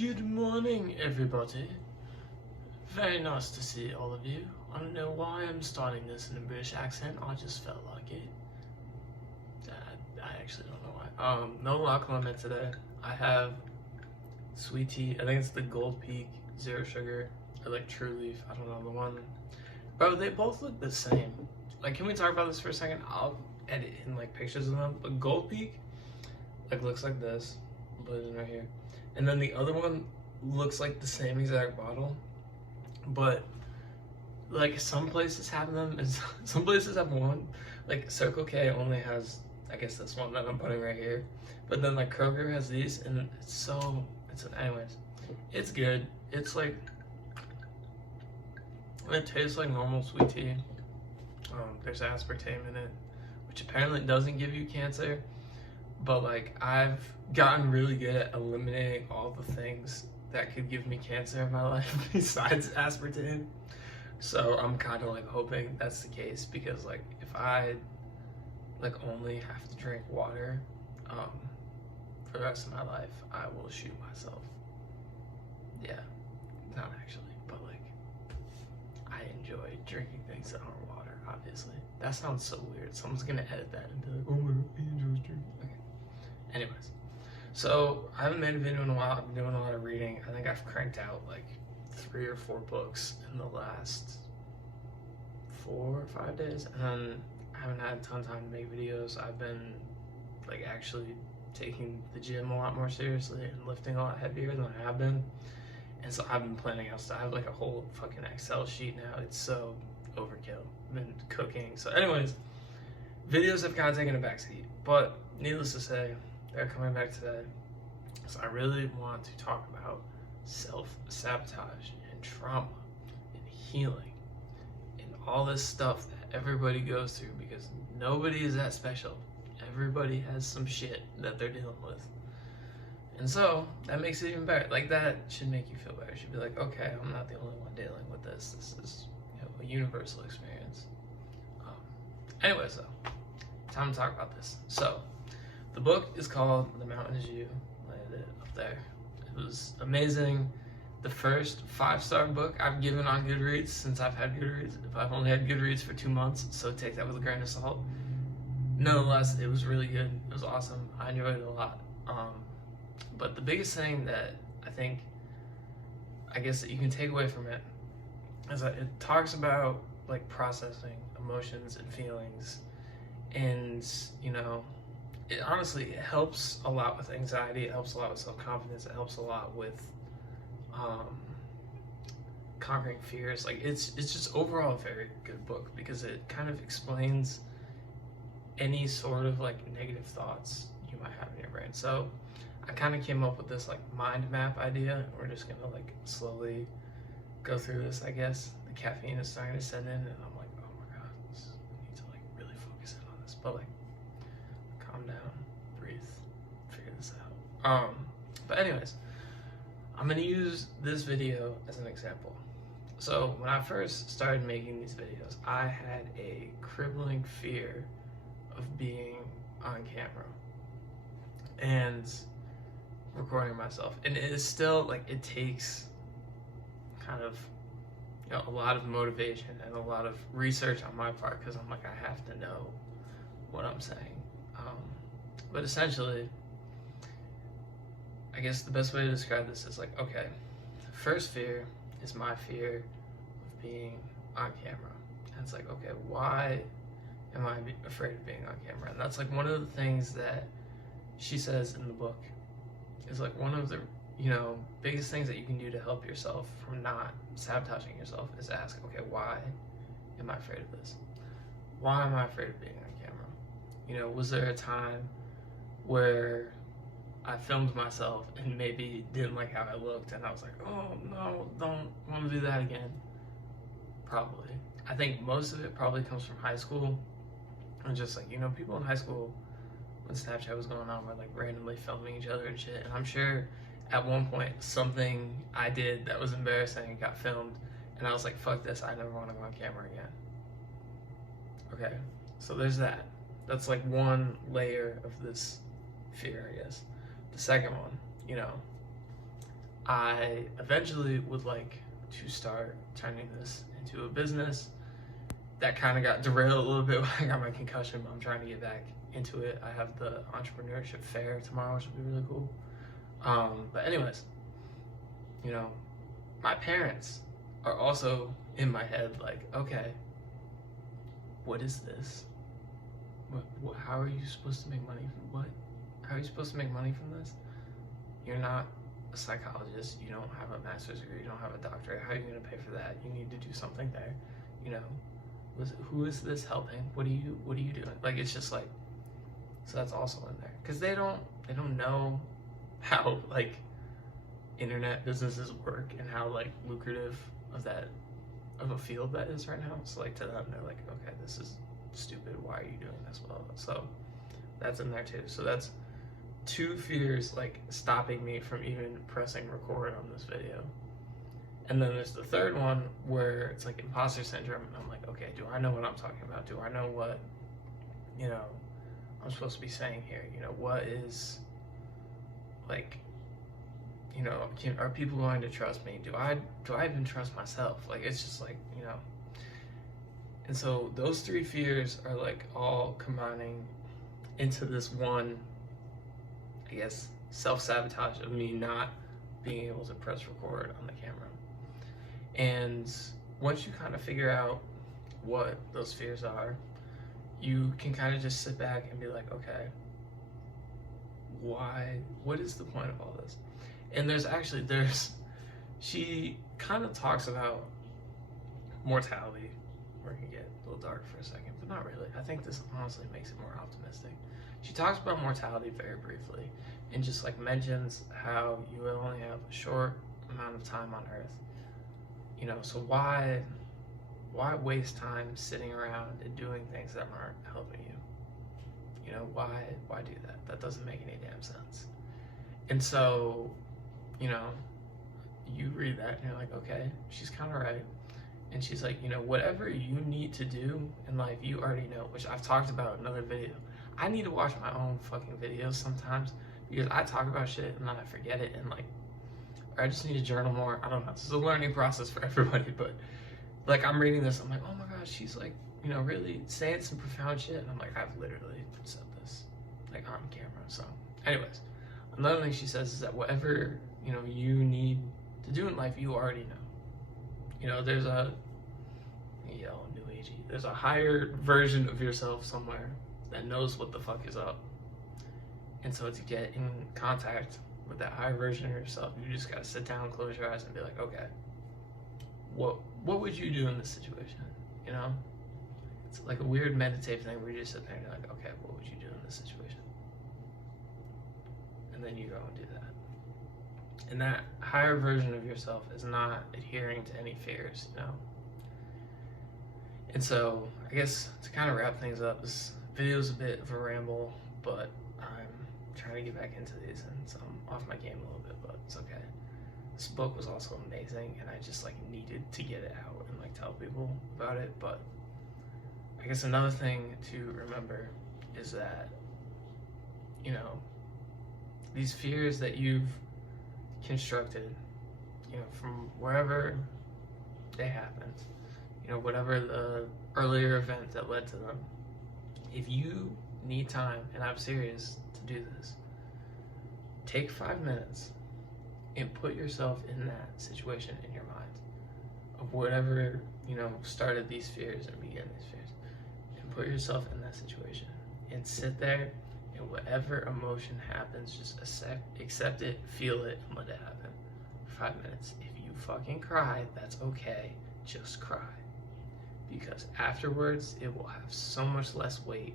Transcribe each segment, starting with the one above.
Good morning, everybody. Very nice to see all of you. I don't know why I'm starting this in a British accent. I just felt like it. I actually don't know why. No alcohol in today. I have sweet tea. I think it's the Gold Peak Zero Sugar or like True Leaf. I don't know the one. Bro, they both look the same. Like, can we talk about this for a second? I'll edit in like pictures of them. But Gold Peak like looks like this. I'll put it in right here. And then the other one looks like the same exact bottle, but like some places have them and some places have one. Like Circle K only has, I guess, this one that I'm putting right here, but then like Kroger has these, and anyways, it's good. It's like, it tastes like normal sweet tea. There's aspartame in it, which apparently doesn't give you cancer. But like, I've gotten really good at eliminating all the things that could give me cancer in my life besides aspartame. So I'm kind of like hoping that's the case, because like if I like only have to drink water for the rest of my life, I will shoot myself. Yeah, not actually, but like I enjoy drinking things that aren't water, obviously. That sounds so weird. Someone's gonna edit that and be like, oh my god, he enjoys drinking. Okay. Anyways, so I haven't made a video in a while. I've been doing a lot of reading. I think I've cranked out like 3 or 4 books in the last 4 or 5 days, and I haven't had a ton of time to make videos. I've been like actually taking the gym a lot more seriously and lifting a lot heavier than I have been, and so I've been planning out stuff. I have like a whole fucking Excel sheet now. It's so overkill. I've been cooking. So anyways, videos have kind of taken a backseat, but needless to say, they're coming back today. So I really want to talk about self-sabotage and trauma and healing and all this stuff that everybody goes through, because nobody is that special. Everybody has some shit that they're dealing with. And so that makes it even better. Like, that should make you feel better. It should be like, okay, I'm not the only one dealing with this. This is, you know, a universal experience. Anyways, though, time to talk about this. So the book is called The Mountain Is You. I landed it up there. It was amazing. The first 5-star book I've given on Goodreads since I've had Goodreads. If I've only had Goodreads for 2 months, so take that with a grain of salt. Nonetheless, it was really good. It was awesome. I enjoyed it a lot. But the biggest thing that I guess that you can take away from it is that it talks about like processing emotions and feelings, and you know, it honestly, it helps a lot with anxiety. It helps a lot with self-confidence. It helps a lot with conquering fears. Like, it's just overall a very good book, because it kind of explains any sort of like negative thoughts you might have in your brain. So I kind of came up with this like mind map idea. We're just gonna like slowly go through this, I guess. The caffeine is starting to set in, and I'm like, oh my god, I need to like really focus in on this. But like, calm down, breathe, figure this out. But anyways, I'm gonna use this video as an example. So when I first started making these videos, I had a crippling fear of being on camera and recording myself. And it is still like, it takes kind of, you know, a lot of motivation and a lot of research on my part, because I'm like, I have to know what I'm saying. But essentially, I guess the best way to describe this is like, okay, first fear is my fear of being on camera. And it's like, okay, why am I afraid of being on camera? And that's like one of the things that she says in the book is like one of the, you know, biggest things that you can do to help yourself from not sabotaging yourself is ask, okay, why am I afraid of this? Why am I afraid of being on camera? You know, was there a time where I filmed myself and maybe didn't like how I looked, and I was like, oh no, don't want to do that again? Probably. I think most of it probably comes from high school, and just like, you know, people in high school, when Snapchat was going on, were like randomly filming each other and shit. And I'm sure at one point something I did that was embarrassing got filmed, and I was like, fuck this, I never want to go on camera again. Okay, so there's that. That's like one layer of this fear, I guess. The second one, you know, I eventually would like to start turning this into a business. That kind of got derailed a little bit when I got my concussion, but I'm trying to get back into it. I have the entrepreneurship fair tomorrow, which will be really cool. But anyways, you know, my parents are also in my head like, okay, what is this? How are you supposed to make money from what? How are you supposed to make money from this? You're not a psychologist. You don't have a master's degree. You don't have a doctorate. How are you going to pay for that? You need to do something there. You know, who is this helping? What are you doing? Like, it's just like, so that's also in there because they don't know how like internet businesses work and how like lucrative of a field that is right now. So like to them, they're like, okay, this is stupid. Why are you doing this? Well, so that's in there too. So that's 2 fears like stopping me from even pressing record on this video. And then there's the third one where it's like imposter syndrome, and I'm like, okay, do I know what I'm talking about? Do I know what, you know, I'm supposed to be saying here? You know, what is like, you know, are people going to trust me? Do I even trust myself? Like, it's just like, you know. And so those 3 fears are like all combining into this one, I guess, self-sabotage of me not being able to press record on the camera. And once you kind of figure out what those fears are, you can kind of just sit back and be like, okay, what is the point of all this? And she kind of talks about mortality. We're gonna get a little dark for a second, but not really. I think this honestly makes it more optimistic. She talks about mortality very briefly and just like mentions how you will only have a short amount of time on Earth. You know, so why waste time sitting around and doing things that aren't helping you? You know, why do that? That doesn't make any damn sense. And so, you know, you read that and you're like, okay, she's kind of right. And she's like, you know, whatever you need to do in life, you already know, which I've talked about in another video. I need to watch my own fucking videos sometimes because I talk about shit and then I forget it, and like, or I just need to journal more. I don't know. This is a learning process for everybody, but like I'm reading this, I'm like, oh my gosh, she's like, you know, really saying some profound shit. And I'm like, I've literally said this like on camera. So anyways, another thing she says is that whatever, you know, you need to do in life, you already know. You know, there's a new agey. There's a higher version of yourself somewhere that knows what the fuck is up. And so to get in contact with that higher version of yourself, you just gotta sit down, close your eyes, and be like, okay, what would you do in this situation? You know, it's like a weird meditative thing where you just sit there and you're like, okay, what would you do in this situation? And then you go and do that. And that higher version of yourself is not adhering to any fears, you know. And so I guess to kind of wrap things up, this video is a bit of a ramble, but I'm trying to get back into these, and so I'm off my game a little bit, but it's okay. This book was also amazing, and I just like needed to get it out and like tell people about it. But I guess another thing to remember is that, you know, these fears that you've constructed, you know, from wherever they happened, you know, whatever the earlier event that led to them, if you need time, and I'm serious to do this, take 5 minutes and put yourself in that situation in your mind of whatever, you know, started these fears and began these fears, and put yourself in that situation and sit there, and whatever emotion happens, just accept it, feel it, and let it happen for 5 minutes. If you fucking cry, that's okay, just cry, because afterwards it will have so much less weight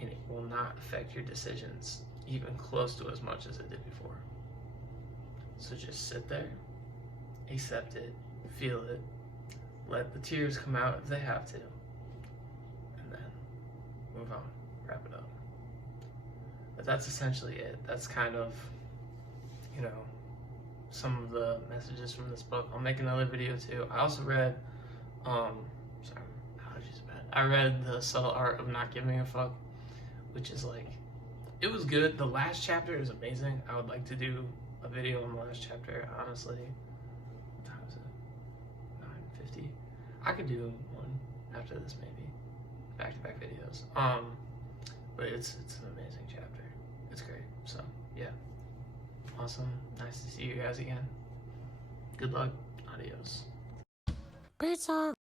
and it will not affect your decisions even close to as much as it did before. So just sit there, accept it, feel it, let the tears come out if they have to, and then move on, wrap it up. But that's essentially it. That's kind of, you know, some of the messages from this book. I'll make another video too. I also read, I read The Subtle Art of Not Giving a Fuck, which is like, it was good. The last chapter is amazing. I would like to do a video on the last chapter, honestly. What time is it? 9:50. I could do one after this, maybe. Back-to-back videos. But it's an amazing chapter. It's great. So yeah. Awesome. Nice to see you guys again. Good luck. Adios. Pizza.